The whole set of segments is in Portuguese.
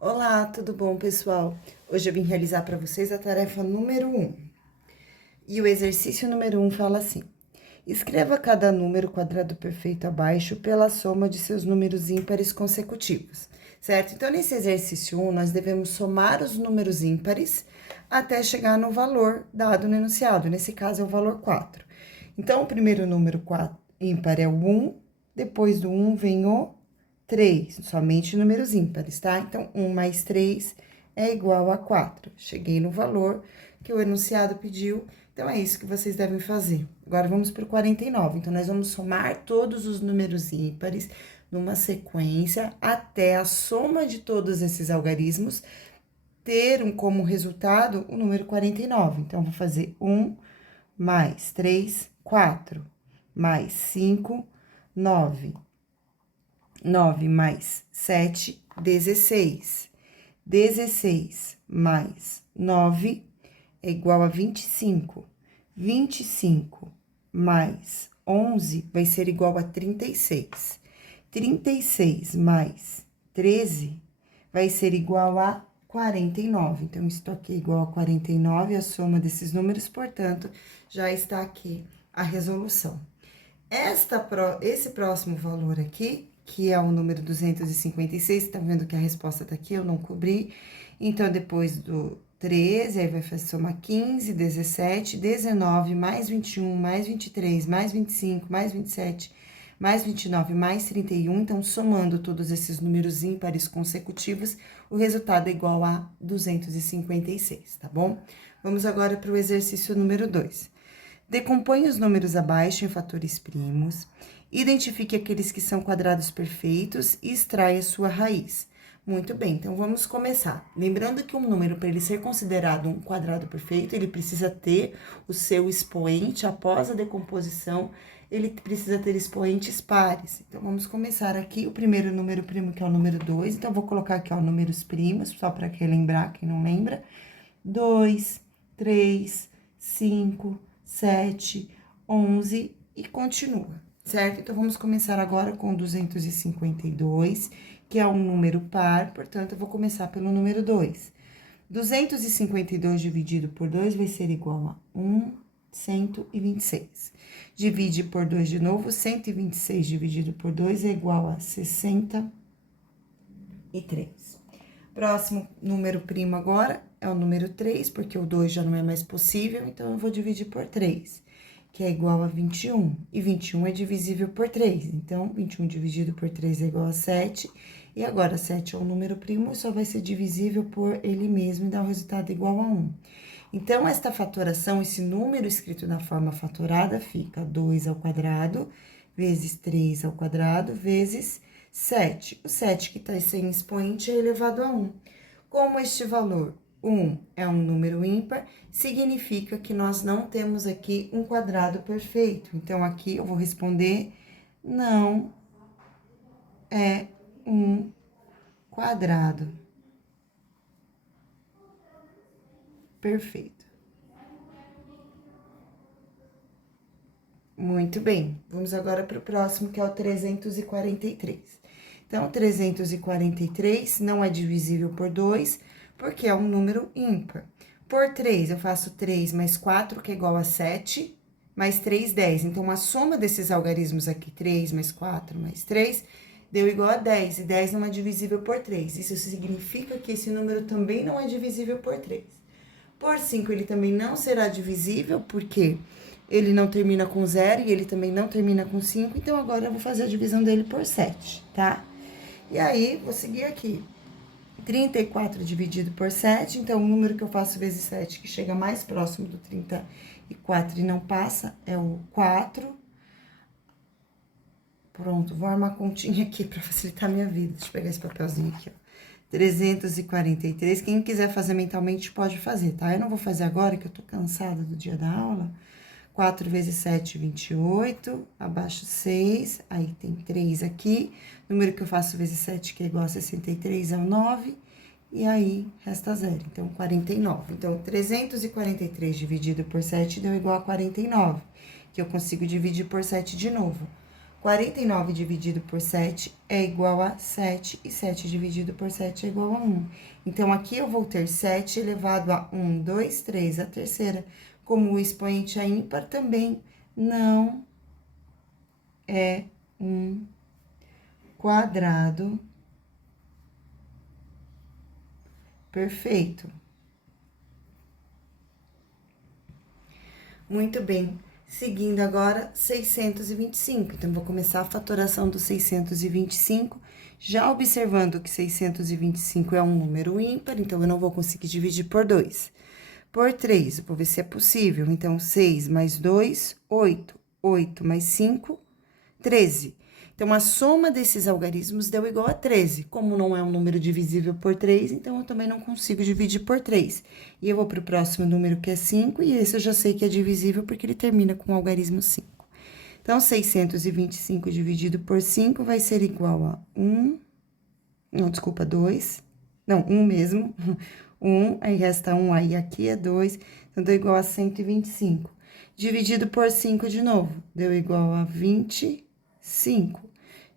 Olá, tudo bom, pessoal? Hoje eu vim realizar para vocês a tarefa número 1. E o exercício número 1 fala assim: escreva cada número quadrado perfeito abaixo pela soma de seus números ímpares consecutivos, certo? Então, nesse exercício 1, nós devemos somar os números ímpares até chegar no valor dado no enunciado. Nesse caso, é o valor 4. Então, o primeiro número ímpar é o 1, depois do 1 vem o 3, somente números ímpares, tá? Então, 1 mais 3 é igual a 4. Cheguei no valor que o enunciado pediu, então é isso que vocês devem fazer. Agora, vamos para o 49. Então, nós vamos somar todos os números ímpares numa sequência até a soma de todos esses algarismos ter como resultado o número 49. Então, vou fazer 1 mais 3, 4, mais 5, 9. 9 mais 7, 16. 16 mais 9 é igual a 25. 25 mais 11 vai ser igual a 36. 36 mais 13 vai ser igual a 49. Então, isso aqui é igual a 49, a soma desses números, portanto, já está aqui a resolução. Esse próximo valor aqui, que é o número 256, tá vendo que a resposta tá aqui, eu não cobri. Então, depois do 13, aí vai fazer soma 15, 17, 19, mais 21, mais 23, mais 25, mais 27, mais 29, mais 31. Então, somando todos esses números ímpares consecutivos, o resultado é igual a 256, tá bom? Vamos agora para o exercício número 2. Decompõe os números abaixo em fatores primos, identifique aqueles que são quadrados perfeitos e extraia sua raiz. Muito bem, então vamos começar. Lembrando que um número, para ele ser considerado um quadrado perfeito, ele precisa ter o seu expoente após a decomposição, ele precisa ter expoentes pares. Então, vamos começar aqui, o primeiro número primo, que é o número 2. Então, vou colocar aqui, ó, números primos, só para relembrar, quem não lembra. 2, 3, 5, 7, 11 e continua, certo? Então, vamos começar agora com 252, que é um número par, portanto, eu vou começar pelo número 2. 252 dividido por 2 vai ser igual a 126. Divide por 2 de novo, 126 dividido por 2 é igual a 63. Próximo número primo agora é o número 3, porque o 2 já não é mais possível, então eu vou dividir por 3, que é igual a 21. E 21 é divisível por 3, então 21 dividido por 3 é igual a 7. E agora, 7 é um número primo, só vai ser divisível por ele mesmo e dá o resultado igual a 1. Então, esta fatoração, esse número escrito na forma fatorada, fica 2 ao quadrado, vezes 3 ao quadrado, vezes 7. O 7 que está sem expoente é elevado a 1. Como este valor 1 é um número ímpar, significa que nós não temos aqui um quadrado perfeito. Então, aqui eu vou responder, não é um quadrado perfeito. Muito bem, vamos agora para o próximo, que é o 343. Então, 343 não é divisível por 2, porque é um número ímpar. Por 3, eu faço 3 mais 4, que é igual a 7, mais 3, 10. Então, a soma desses algarismos aqui, 3 mais 4 mais 3, deu igual a 10, e 10 não é divisível por 3. Isso significa que esse número também não é divisível por 3. Por 5, ele também não será divisível, porque ele não termina com 0 e ele também não termina com 5, então agora eu vou fazer a divisão dele por 7, tá? E aí, vou seguir aqui. 34 dividido por 7, então o número que eu faço vezes 7, que chega mais próximo do 34 e não passa, é o 4. Pronto, vou armar a continha aqui para facilitar a minha vida. Deixa eu pegar esse papelzinho aqui, ó. 343, quem quiser fazer mentalmente pode fazer, tá? Eu não vou fazer agora, que eu tô cansada do dia da aula. 4 vezes 7, 28, abaixo 6, aí tem 3 aqui. Número que eu faço vezes 7, que é igual a 63, é o 9, e aí resta 0, então 49. Então, 343 dividido por 7 deu igual a 49, que eu consigo dividir por 7 de novo. 49 dividido por 7 é igual a 7, e 7 dividido por 7 é igual a 1. Então, aqui eu vou ter 7 elevado a 1, 2, 3, a terceira. Como o expoente é ímpar, também não é um quadrado perfeito. Muito bem. Seguindo agora, 625. Então, vou começar a fatoração do 625, já observando que 625 é um número ímpar, então, eu não vou conseguir dividir por 2. Por 3, vou ver se é possível. Então, 6 mais 2, 8. 8 mais 5, 13. Então, a soma desses algarismos deu igual a 13. Como não é um número divisível por 3, então eu também não consigo dividir por 3. E eu vou para o próximo número, que é 5, e esse eu já sei que é divisível, porque ele termina com o algarismo 5. Então, 625 dividido por 5 vai ser igual a 1... Não, desculpa, 2. Não, 1 mesmo. 1, aí resta 1, aí aqui é 2. Então, deu igual a 125. Dividido por 5 de novo, deu igual a 25.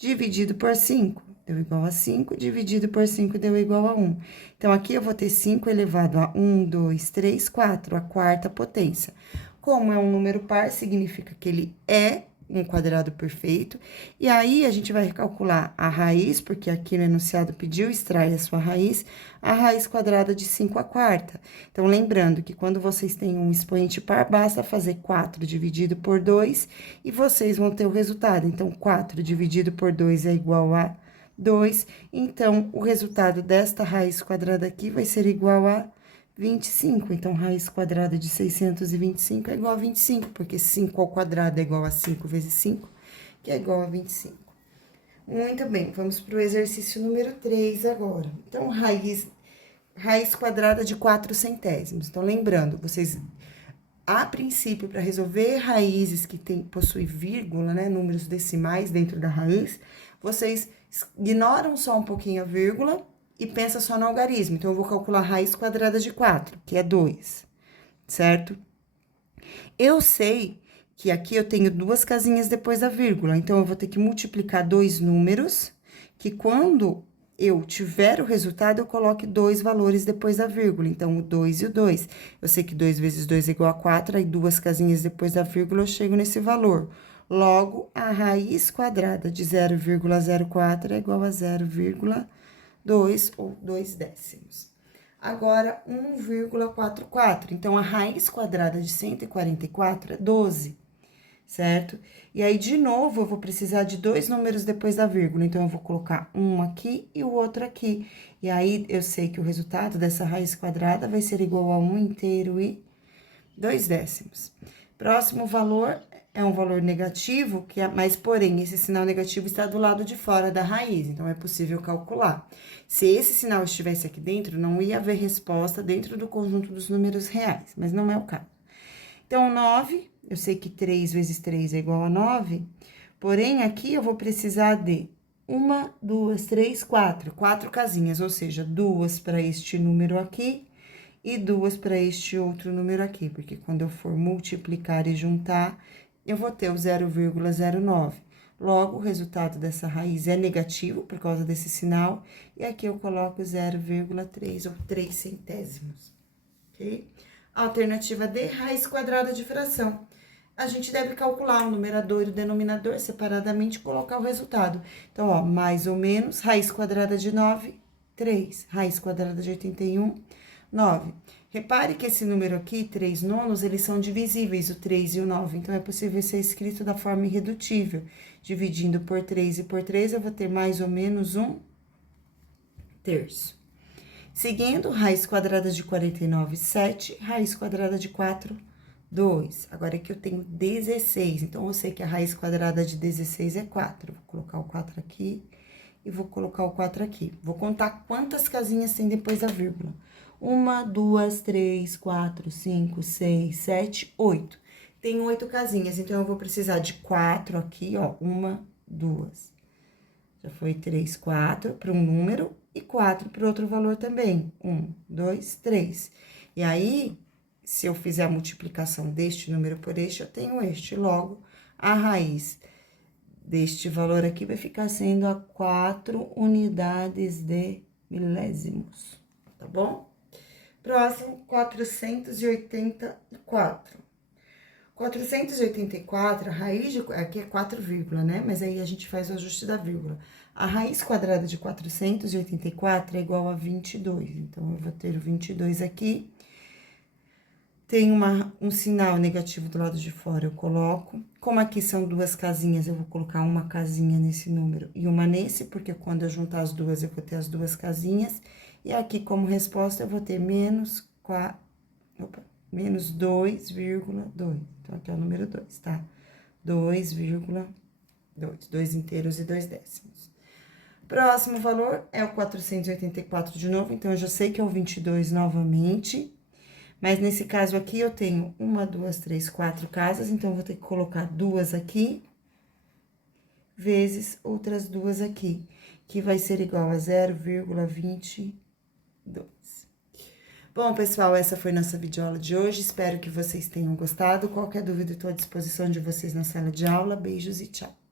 Dividido por 5, deu igual a 5. Dividido por 5, deu igual a 1. Então, aqui eu vou ter 5 elevado a 1, 2, 3, 4, a quarta potência. Como é um número par, significa que ele é um quadrado perfeito. E aí, a gente vai calcular a raiz, porque aqui no enunciado pediu, extrai a sua raiz, a raiz quadrada de 5 à quarta. Então, lembrando que quando vocês têm um expoente par, basta fazer 4 dividido por 2, e vocês vão ter o resultado. Então, 4 dividido por 2 é igual a 2. Então, o resultado desta raiz quadrada aqui vai ser igual a 25. Então, raiz quadrada de 625 é igual a 25, porque 5 ao quadrado é igual a 5 vezes 5, que é igual a 25. Muito bem, vamos para o exercício número 3 agora. Então, raiz quadrada de 4 centésimos. Então, lembrando, vocês, a princípio, para resolver raízes que possuem vírgula, né, números decimais dentro da raiz, vocês ignoram só um pouquinho a vírgula e pensa só no algarismo. Então, eu vou calcular a raiz quadrada de 4, que é 2, certo? Eu sei que aqui eu tenho 2 casinhas depois da vírgula, então, eu vou ter que multiplicar 2 números, que quando eu tiver o resultado, eu coloque 2 valores depois da vírgula. Então, o 2 e o 2. Eu sei que 2 vezes 2 é igual a 4, aí 2 casinhas depois da vírgula eu chego nesse valor. Logo, a raiz quadrada de 0,04 é igual a 0,2 ou 2 décimos. Agora, 1,44. Então, a raiz quadrada de 144 é 12, certo? E aí, de novo, eu vou precisar de 2 números depois da vírgula. Então, eu vou colocar um aqui e o outro aqui. E aí, eu sei que o resultado dessa raiz quadrada vai ser igual a 1 inteiro e 2 décimos. Próximo valor é um valor negativo, mas, porém, esse sinal negativo está do lado de fora da raiz, então é possível calcular. Se esse sinal estivesse aqui dentro, não ia haver resposta dentro do conjunto dos números reais, mas não é o caso. Então, 9, eu sei que 3 vezes 3 é igual a 9, porém, aqui eu vou precisar de 1, 2, 3, 4, 4 casinhas, ou seja, 2 para este número aqui e 2 para este outro número aqui, porque quando eu for multiplicar e juntar, eu vou ter o 0,09. Logo, o resultado dessa raiz é negativo por causa desse sinal, e aqui eu coloco 0,3 ou 3 centésimos, ok? Alternativa D, raiz quadrada de fração. A gente deve calcular o numerador e o denominador separadamente e colocar o resultado. Então, ó, mais ou menos, raiz quadrada de 9, 3. Raiz quadrada de 81, 9. Repare que esse número aqui, 3 nonos, eles são divisíveis, o 3 e o 9. Então, é possível ser escrito da forma irredutível. Dividindo por 3 e por 3, eu vou ter mais ou menos 1/3. Seguindo, raiz quadrada de 49, 7. Raiz quadrada de 4, 2. Agora, aqui eu tenho 16. Então, eu sei que a raiz quadrada de 16 é 4. Vou colocar o 4 aqui e vou colocar o 4 aqui. Vou contar quantas casinhas tem depois da vírgula. 1, 2, 3, 4, 5, 6, 7, 8. Tem 8 casinhas, então eu vou precisar de 4 aqui, ó. 1, 2. Já foi 3, 4 para um número e 4 para outro valor também. 1, 2, 3. E aí, se eu fizer a multiplicação deste número por este, eu tenho este. Logo, a raiz deste valor aqui vai ficar sendo a 4 unidades de milésimos, tá bom? Próximo, 484. 484, a raiz de... Aqui é 4, né? Mas aí a gente faz o ajuste da vírgula. A raiz quadrada de 484 é igual a 22. Então, eu vou ter o 22 aqui. Tem um sinal negativo do lado de fora, eu coloco. Como aqui são duas casinhas, eu vou colocar uma casinha nesse número e uma nesse, porque quando eu juntar as duas, eu vou ter as duas casinhas. E aqui, como resposta, eu vou ter menos 2,2. Então, aqui é o número 2, tá? 2,2. 2 inteiros e 2 décimos. Próximo valor é o 484 de novo, então, eu já sei que é o 22 novamente. Mas, nesse caso aqui, eu tenho 1, 2, 3, 4 casas, então, eu vou ter que colocar duas aqui, vezes outras duas aqui, que vai ser igual a 0,22. Bom, pessoal, essa foi nossa videoaula de hoje. Espero que vocês tenham gostado. Qualquer dúvida, estou à disposição de vocês na sala de aula. Beijos e tchau!